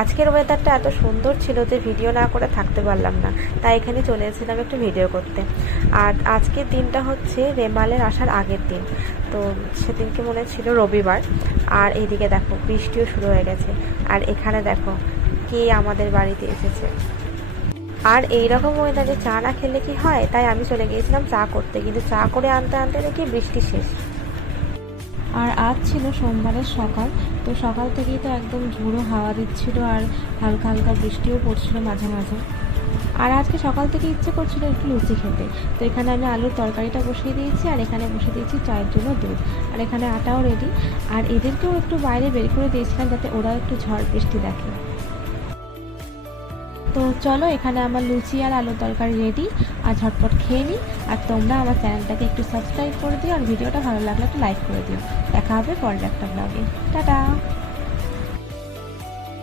আজকের ওয়েদারটা এত সুন্দর ছিল যে ভিডিও না করে থাকতে পারলাম না, তাই এখানে চলে এসেছিলাম একটু ভিডিও করতে। আর আজকের দিনটা হচ্ছে রেমালের আসার আগের দিন, তো সেদিনকে মনে ছিল রবিবার। আর এইদিকে দেখো বৃষ্টিও শুরু হয়ে গেছে, আর এখানে দেখো কে আমাদের বাড়িতে এসেছে। আর এইরকম ওয়েদারে চা না খেলে কি হয়, তাই আমি চলে গিয়েছিলাম চা করতে, কিন্তু চা করে আনতে আনতে দেখি বৃষ্টি শেষ। আর আজ ছিল সোমবারের সকাল, তো সকাল থেকেই তো একদম ঝোড়ো হাওয়া দিচ্ছিল আর হালকা হালকা বৃষ্টিও পড়ছিল মাঝে মাঝে। আর আজকে সকাল থেকে ইচ্ছে করছিল একটু লুচি খেতে, তো এখানে আমি আলুর তরকারিটা বসিয়ে দিয়েছি, আর এখানে বসিয়ে দিয়েছি চায়ের জন্য দুধ, আর এখানে আটাও রেডি। আর এদেরকেও একটু বাইরে বের করে দিয়েছিলাম যাতে ওরা একটু ঝড় বৃষ্টি দেখে। তো চলো, এখানে আমার লুচি আর আলুর তরকারি রেডি, আর ঝটপট খেয়ে নিই। আর তোমরা আমার চ্যানেলটাকে একটু সাবস্ক্রাইব করে দিও, আর ভিডিওটা ভালো লাগলে একটু লাইক করে দিও। দেখা হবে পরের একটা ব্লগে। টাটা।